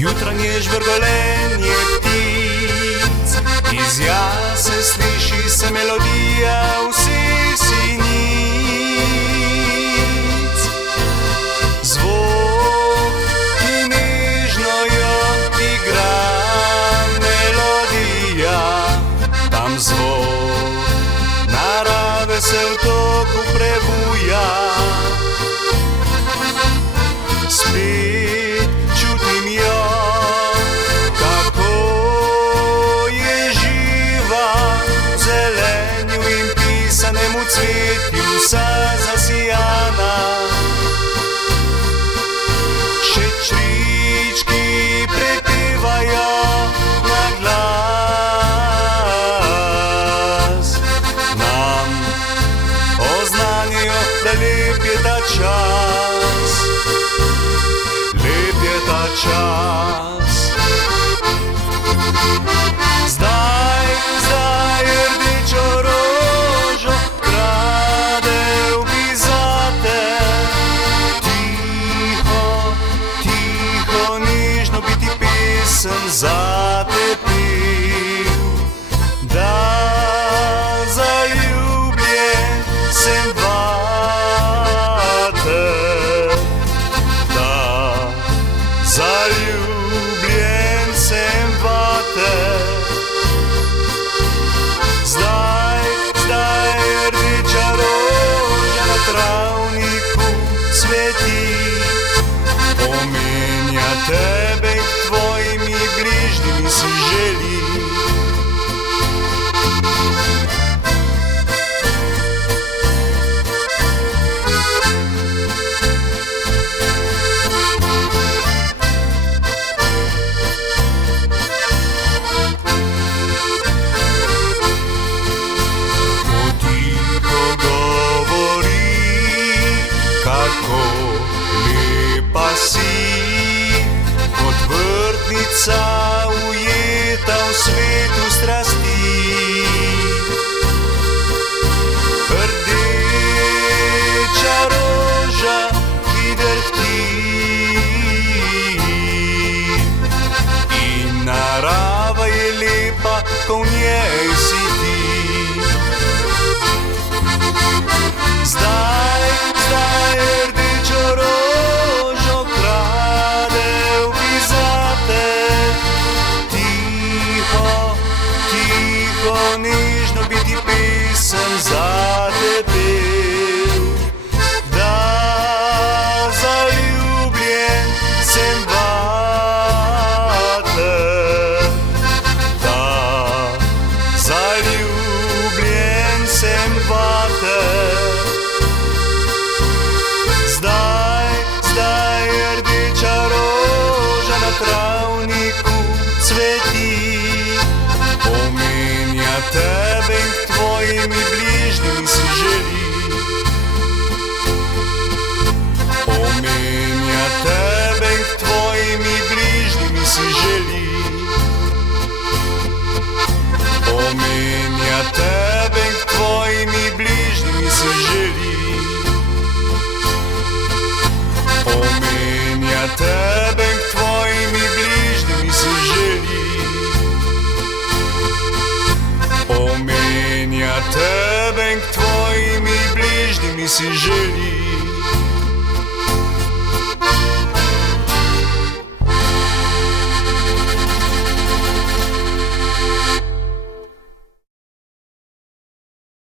Jutranje žvrgolenje ptic, iz jase sliši se melodija vseh sinic. Zvok, ki nežno jo igra melodija, tam zvok narave se v toku prebuja. Spet čutim jo, kako je živa, v zelenju in pisanemu cvetju vsa zasijana. Še črički prepevajo na glas, nam oznanjajo, da lep je ta čas. Lep je ta čas. Zdaj rdečo rožo kradel bi zate. Tiho, tiho, nežno bi ti pesem zate pil. Da zaljubljen sem vate. Zaljubljen sem vate. Zdaj rdeča roža na travniku cveti, omenja tebe, k tvojimi bližnjimi si želi. Kako lepa si, kot vrtnica ujeta v svetu strasti. Rdeča roža, ki drhti, in narava je lepa, ko v njej si ti. Zdaj rdečo rožo kradel bi zate. Tiho, tiho, nežno bi ti pesem zate pel. Da zaljubljen sem vate. Da zaljubljen sem vate. Zdaj rdeča roža na travniku cveti, omenja tebe in k tvojimi bližnjimi si želi. Omenja tebe in k tvojimi bližnjimi si želi. Omenja tebe in k tvojimi bližnjimi si želi. Omenja tebe in k tvojimi bližnjimi si želi. Omenja tebe in k tvojimi bližnjimi si želi.